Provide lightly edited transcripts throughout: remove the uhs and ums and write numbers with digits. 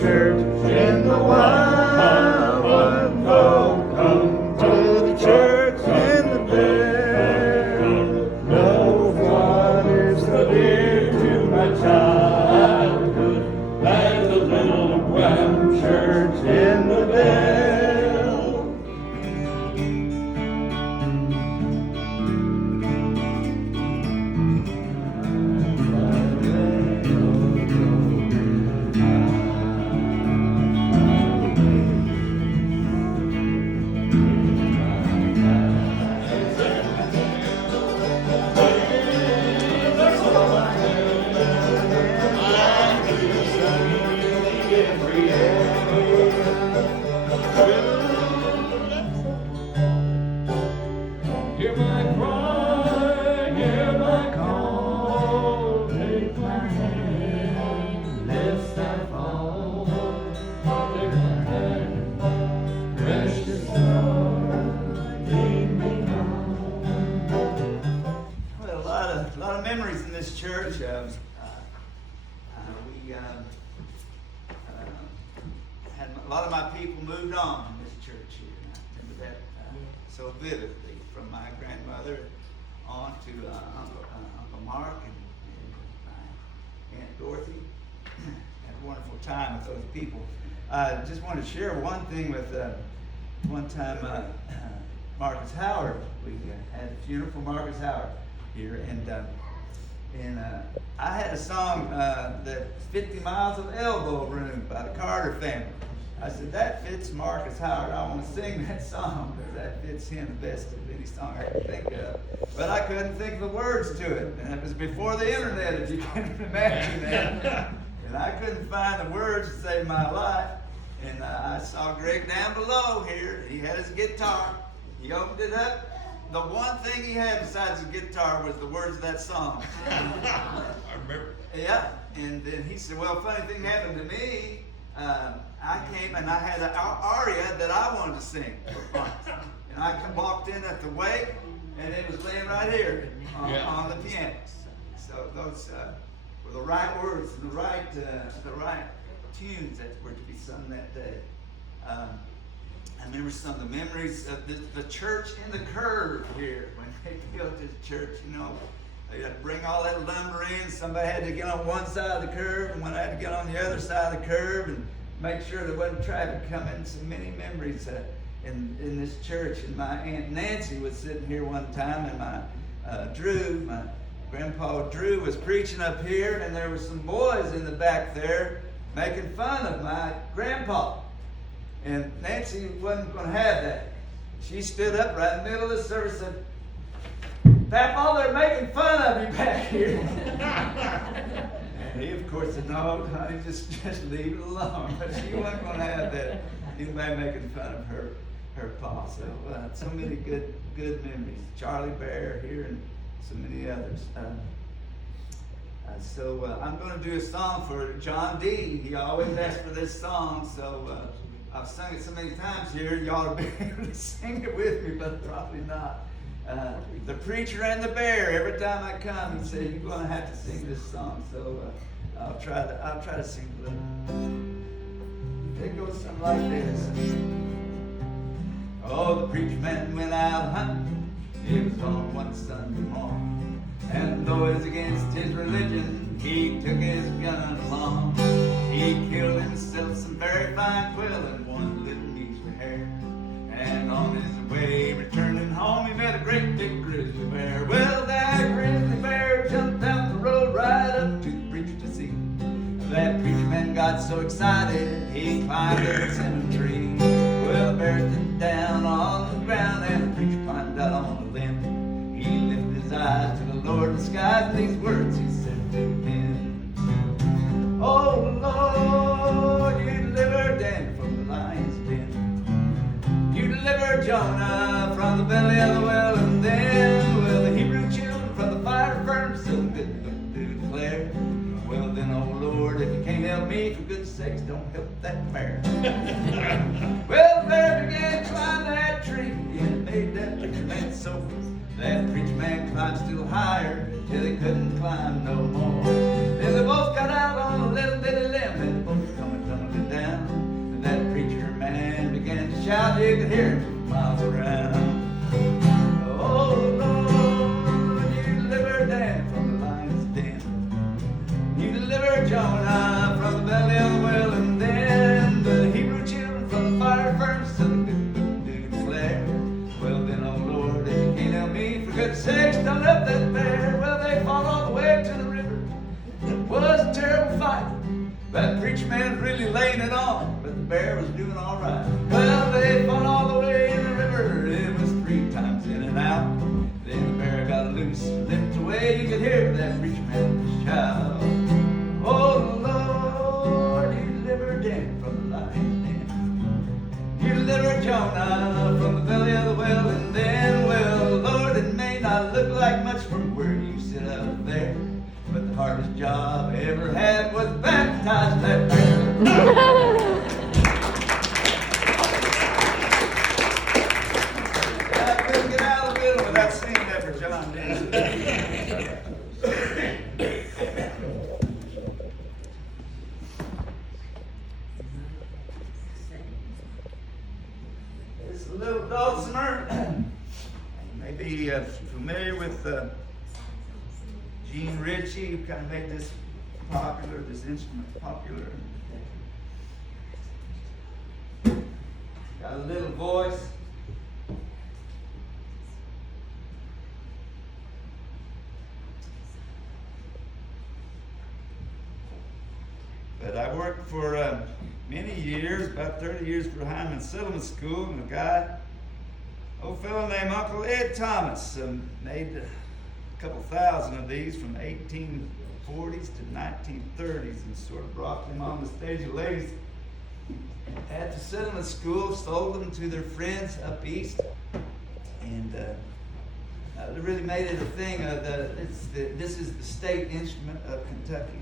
church in the wild one. Oh, come to the church in the bell. No one is so dear to my childhood as a little brown church in the bell. Hear my cry, hear my call, take my hand, lest I fall. Take my hand, precious Lord, lead me home. Well, a lot of memories in this church. We had a lot of my people moved on in this church here. And I remember that so vividly, from my grandmother on to Uncle Mark and my Aunt Dorothy. Had a wonderful time with those people. I just want to share one thing with one time Marcus Howard. We had a funeral for Marcus Howard here, and I had a song that 50 Miles of Elbow Room by the Carter family. I said, that fits Marcus Howard. I want to sing that song because that fits him the best of any song I could think of. But I couldn't think of the words to it. And it was before the internet, if you can imagine that. And I couldn't find the words to save my life. And I saw Greg down below here. He had his guitar. He opened it up. The one thing he had besides his guitar was the words of that song. I remember. Yeah. And then he said, well, funny thing happened to me. I came and I had an aria that I wanted to sing for once. And I walked in at the wake, and it was laying right here on the piano. So those were the right words and the right tunes that were to be sung that day. I remember some of the memories of the church in the curve here when they built this church. You know, they had to bring all that lumber in. Somebody had to get on one side of the curve, and one had to get on the other side of the curve, and make sure there wasn't traffic coming. So many memories in this church. And my Aunt Nancy was sitting here one time, and my grandpa Drew was preaching up here, and there were some boys in the back there making fun of my grandpa. And Nancy wasn't going to have that. She stood up right in the middle of the service and said, Papa, they're making fun of you back here. And he, of course, said, no, honey, just leave it alone. But she wasn't going to have that. Anybody making fun of her pa. So many good memories. Charlie Bear here and so many others. I'm going to do a song for John D. He always asks for this song, so I've sung it so many times here, y'all will be able to sing it with me, but probably not. The Preacher and the Bear. Every time I come, he said, you're going to have to sing this song. So I'll try to sing a little. It goes something like this. Oh, the preacher man went out hunting. It was on one Sunday morning. And though it was against his religion, he took his gun along. He killed himself some very fine quill and one little measly hare. And on his way returning home, he met a great big grizzly bear. Well, that grizzly bear jumped down the road right up to the preacher to see. That preacher man got so excited, he climbed up the cemetery. Well, the bear stood down on the ground, and the preacher climbed out on a limb. He lifted his eyes to the Lord of the skies, and these words he said to him. Oh, Lord, you delivered Dan from the lion's den. You delivered Jonah from the belly of the whale, and then, well, the Hebrew children from the fire furnace, so good to declare. Well, then, oh, Lord, if you can't help me, for goodness sakes, don't help that bear. Well, the bear began to climb that tree, and it made that preacher man so. That preacher man climbed still higher, till he couldn't climb no more. Then they both got out on a little bitty limb, and both coming tumbling down. you could hear him miles around. Oh Lord, you delivered Dan from the lion's den. You delivered Jonah from the belly of the whale, and then the Hebrew children from the fire furnace to the good flare. Well then, oh Lord, if you can't help me, for goodness sakes, don't help that bear. Well, they fought all the way to the river. It was a terrible fight. That preacher man's really laying it on, but the bear was doing all right. Well, they fought all the way in the river. It was 3 times in and out. Then the bear got loose, limped away. You could hear that preacher man shout, oh Lord, you delivered Dan from the lion's den. You delivered Jonah from the belly of the whale, and then, well, Lord, it may not look like much from where you sit out there, but the hardest job I ever had was baptizing that bear. I couldn't get out of the middle without singing that for John Dennis. It's a little dulcimer. You may be familiar with Gene Ritchie, who kind of made this popular, this instrument popular. Got a little voice. But I worked for many years, about 30 years for Hyman Settlement School, and a guy, old fellow named Uncle Ed Thomas, made a couple thousand of these from 1840s to 1930s, and sort of brought them on the stage of ladies at the settlement school, sold them to their friends up east, and they really made it a thing. This is the state instrument of Kentucky.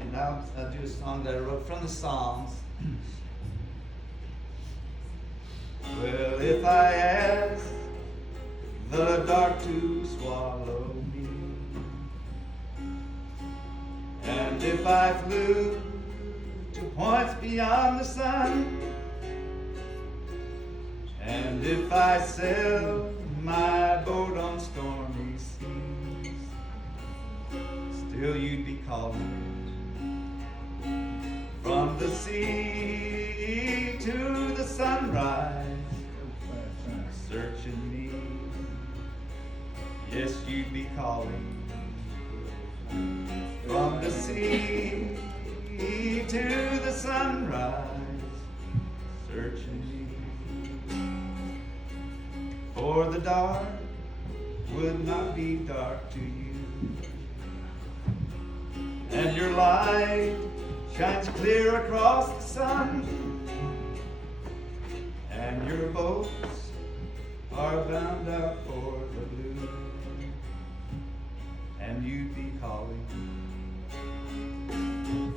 And I'll do a song that I wrote from the Psalms. Well, if I ask the dark to swallow me, and if I flew to points beyond the sun, and if I sailed my boat on stormy seas, still you'd be calling from the sea to the sunrise, searching me. Yes, you'd be calling from the sea to the sunrise, searching me. For the dark would not be dark to you, and your light shines clear across the sun, and your boats are bound out for the blue, and you'd be calling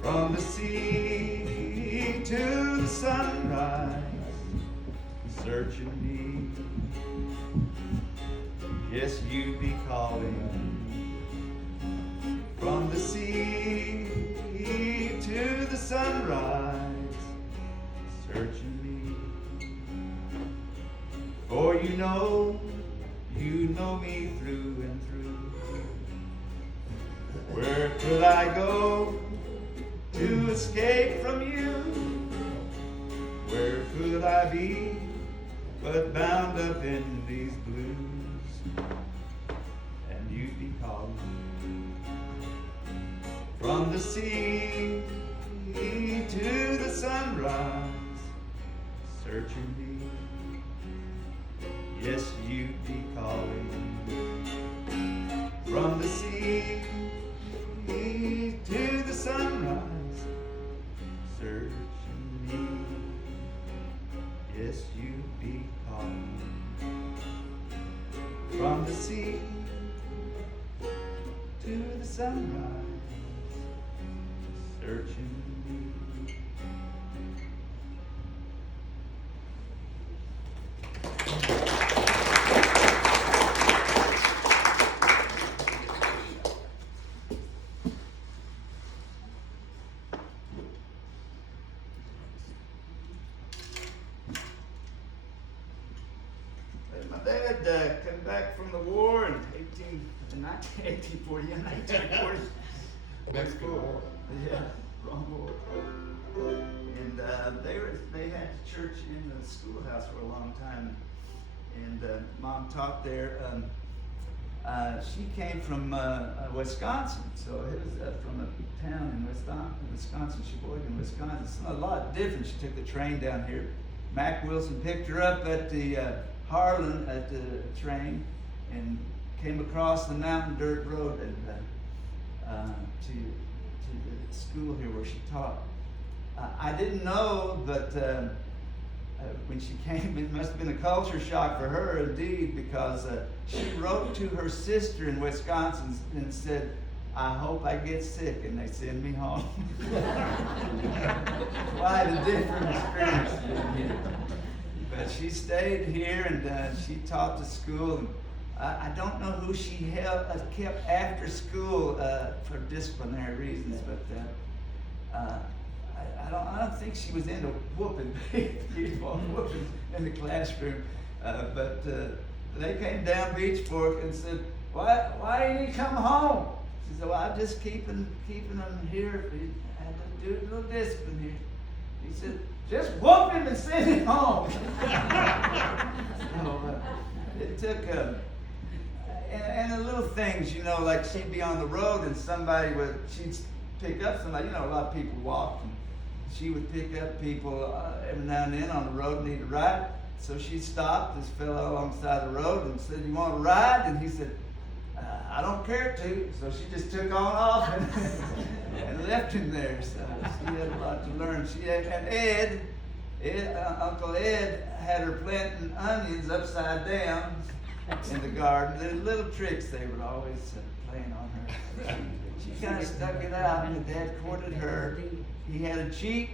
from the sea to the sunrise, searching me. Yes, you'd be calling from the sea to the sunrise, searching me. For you know me through and through. Where could I go to escape from you? Where could I be but bound up in these blues? And you'd be calling from the sea to the sunrise, searching me. Yes, you'd be calling from the sea to the sunrise, searching me. Yes, you'd be calling from the sea to the sunrise, searching me. came back from the war in 1840 and 1940. Mexican War. Yeah, wrong war. And they had church in the schoolhouse for a long time. And Mom taught there. She came from Wisconsin, so it was from a town in Wisconsin, Sheboygan, Wisconsin. It's a lot different. She took the train down here. Mac Wilson picked her up at the Harlan at the train and came across the mountain dirt road and to the school here where she taught. I didn't know, but when she came, it must have been a culture shock for her indeed, because she wrote to her sister in Wisconsin and said, "I hope I get sick and they send me home." Quite a different experience. But she stayed here and she taught the school. And I don't know who she kept after school for disciplinary reasons, but I don't think she was into whooping people, whooping in the classroom. But they came down Beech Fork and said, "Why didn't you come home?" She said, "Well, I'm just keeping them here. I had to do a little discipline here." He said, "Just whoop him and send him home." So, it took and the little things, like she'd be on the road and she'd pick up somebody. A lot of people walked. She would pick up people every now and then on the road, need a ride. So she stopped this fellow alongside the road and said, "You want a ride?" And he said, "I don't care to." So she just took on off and left him there. So she had a lot to learn. And Uncle Ed had her planting onions upside down in the garden. The little tricks they were always playing on her. She kind of stuck it out, and Dad courted her. He had a Jeep,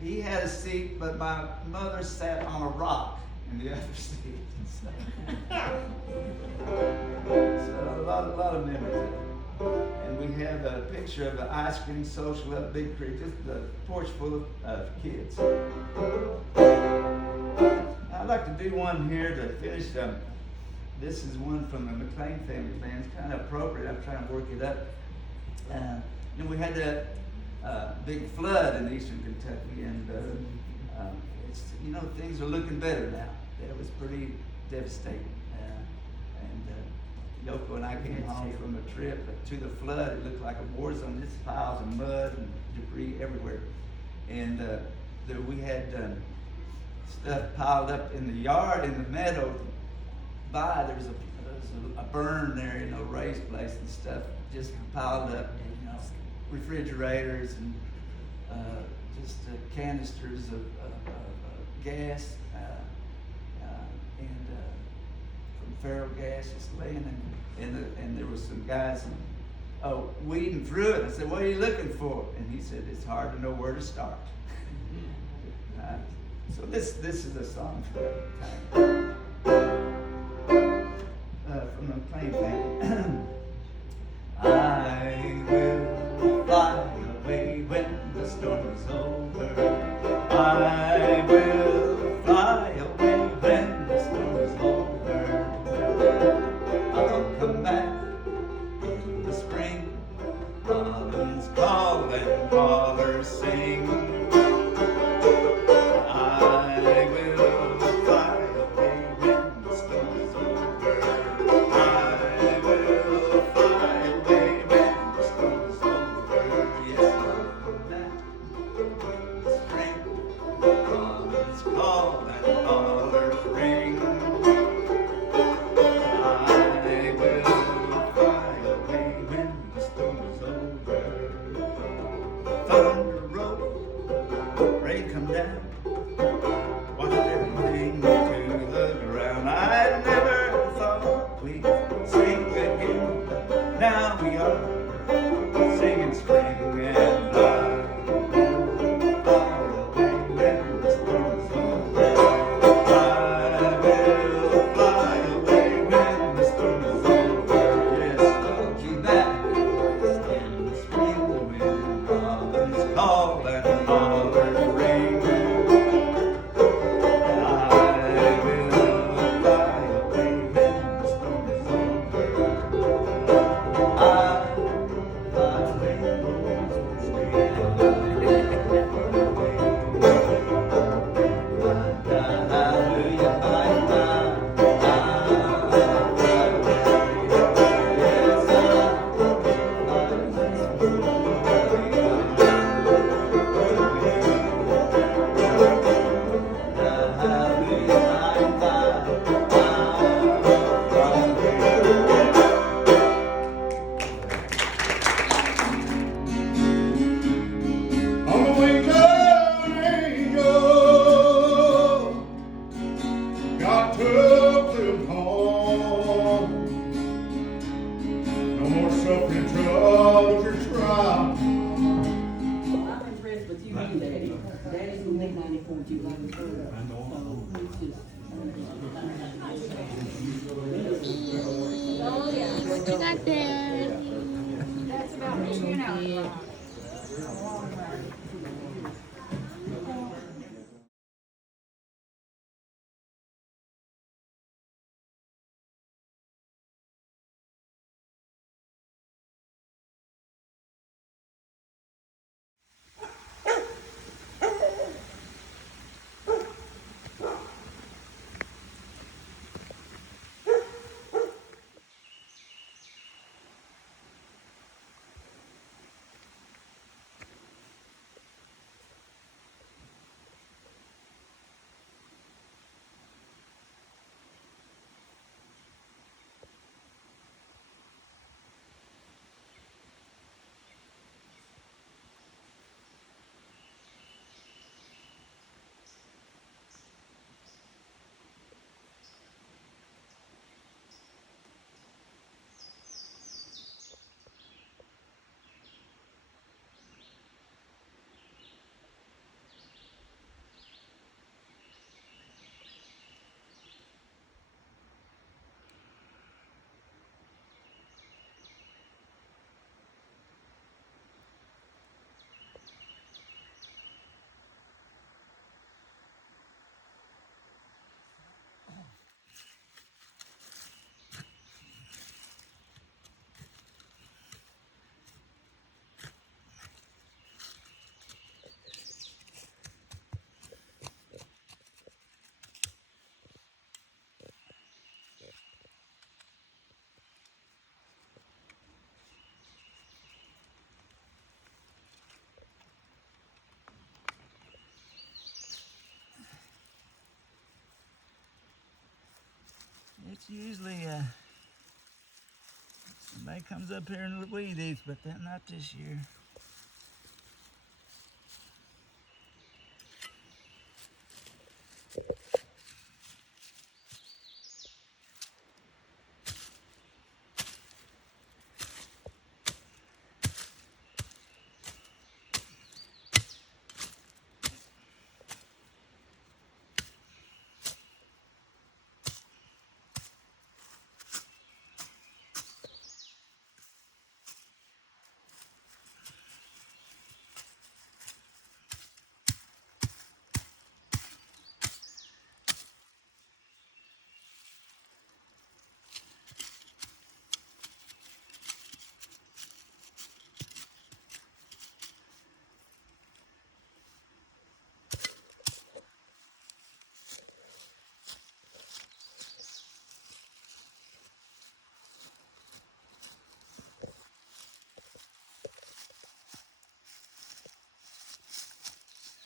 he had a seat, but my mother sat on a rock in the other seat. So a lot of memories. And we have a picture of an ice cream social up Big Creek, just a porch full of kids. I'd like to do one here to finish. This is one from the McLean family band. It's kind of appropriate. I'm trying to work it up. We had that big flood in eastern Kentucky, and it's things are looking better now. It was pretty devastating. Yoko and I came home from a trip to the flood. It looked like a war zone. Just piles of mud and debris everywhere, and we had stuff piled up in the yard, in the meadow. There was a burn there, raised place and stuff, just piled up. Refrigerators and just canisters of gas and from feral gas just laying and there was some guys weeding through it. I said, "What are you looking for?" And he said, "It's hard to know where to start." So this is a song from the McLean family. I will fly away when the storm is over. I will fly away when the storm is over. I'll come back in the spring. Robins call and callers sing. I will fly away when the storm is over. I will fly away when the storm is over. Yes, I'll come back back there. That's about 2 hours. It's usually somebody comes up here and weed eats, but then not this year.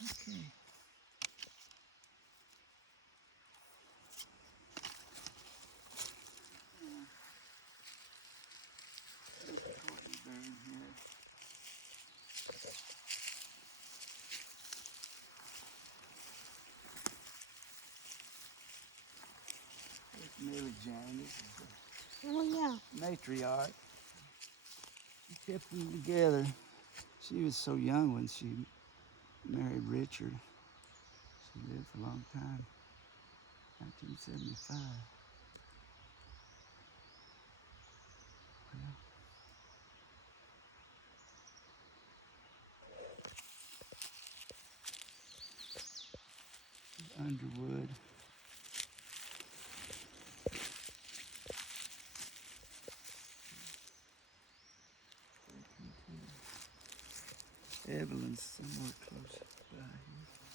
Okay. Millie Jane, this is Oh, yeah. the matriarch. She kept them together. She was so young when she married Richard. She lived a long time, 1975. Well, Underwood. Evelyn's somewhere close by here.